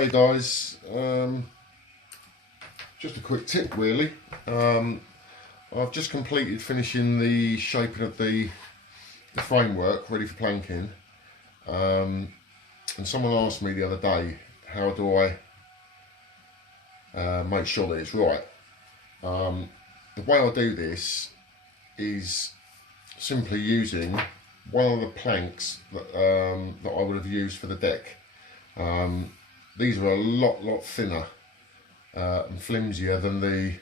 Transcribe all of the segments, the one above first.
Hi guys, just a quick tip really. I've just completed finishing the shaping of the framework ready for planking, and someone asked me the other day, how do I make sure that it's right. The way I do this is simply using one of the planks that I would have used for the deck. These are a lot thinner and flimsier than the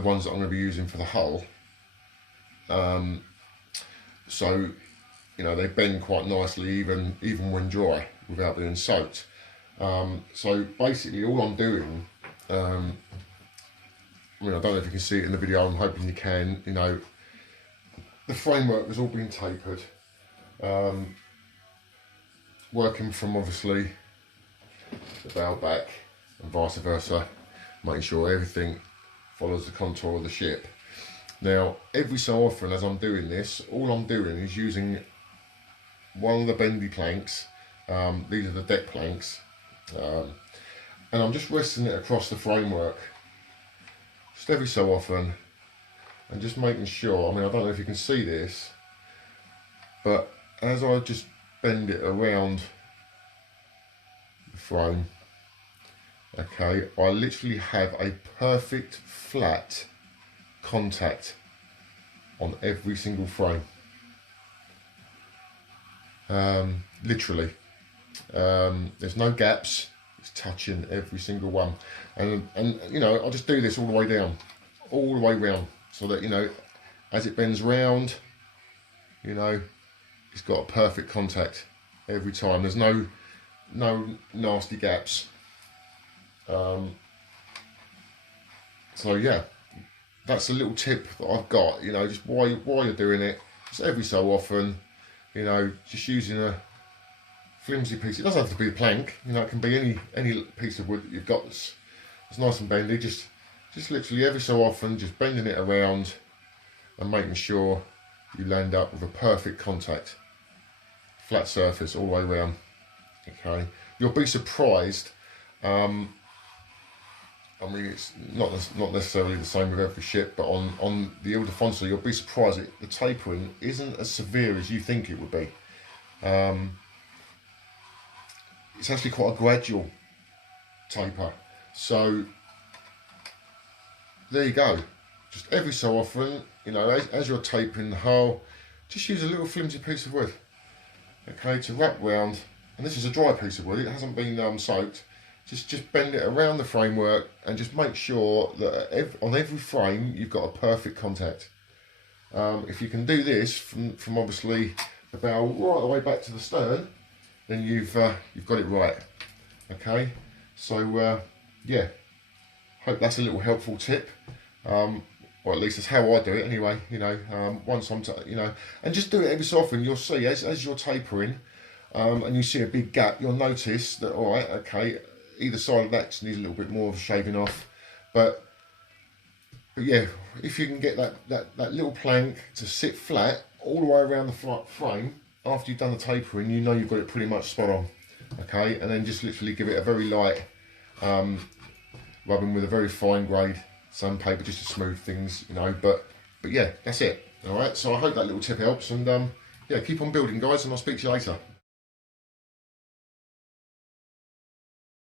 ones that I'm going to be using for the hull. So you know, they bend quite nicely even when dry without being soaked. So basically all I'm doing, I mean, I don't know if you can see it in the video, I'm hoping you can. You know, the framework has all been tapered, working from obviously the bow back and vice versa, making sure everything follows the contour of the ship. Now every so often as I'm doing this, all I'm doing is using one of the bendy planks, these are the deck planks, and I'm just resting it across the framework just every so often and just making sure, I mean, I don't know if you can see this, but as I just bend it around the frame, okay, I literally have a perfect flat contact on every single frame. Literally, there's no gaps, it's touching every single one, and you know, I'll just do this all the way down, all the way round, so that, you know, as it bends round, you know, it's got a perfect contact every time. There's no nasty gaps. So yeah, that's a little tip that I've got, you know, just while you're doing it, just every so often, you know, just using a flimsy piece. It doesn't have to be a plank, you know, it can be any piece of wood that you've got that's nice and bendy. Just literally every so often, just bending it around and making sure you land up with a perfect contact, flat surface all the way around. Okay, you'll be surprised. I mean, it's not necessarily the same with every ship, but on the Ildefonso, you'll be surprised the tapering isn't as severe as you think it would be. It's actually quite a gradual taper. So there you go. Just every so often, you know, as you're tapering the hull, just use a little flimsy piece of wood, okay, to wrap round. And this is a dry piece of wood; it hasn't been soaked. Just bend it around the framework and just make sure that on every frame you've got a perfect contact. If you can do this from obviously the bow right the way back to the stern, then you've got it right. Okay, so yeah, hope that's a little helpful tip. Or at least that's how I do it anyway. You know, once I'm you know, and just do it every so often. You'll see as you're tapering, and you see a big gap, you'll notice that, all right, okay, either side of that needs a little bit more of shaving off, but yeah, if you can get that little plank to sit flat all the way around the frame after you've done the tapering, you know you've got it pretty much spot on. Okay, and then just literally give it a very light rubbing with a very fine grade sandpaper just to smooth things, you know. But yeah, that's it. All right, so I hope that little tip helps, and yeah, keep on building, guys, and I'll speak to you later.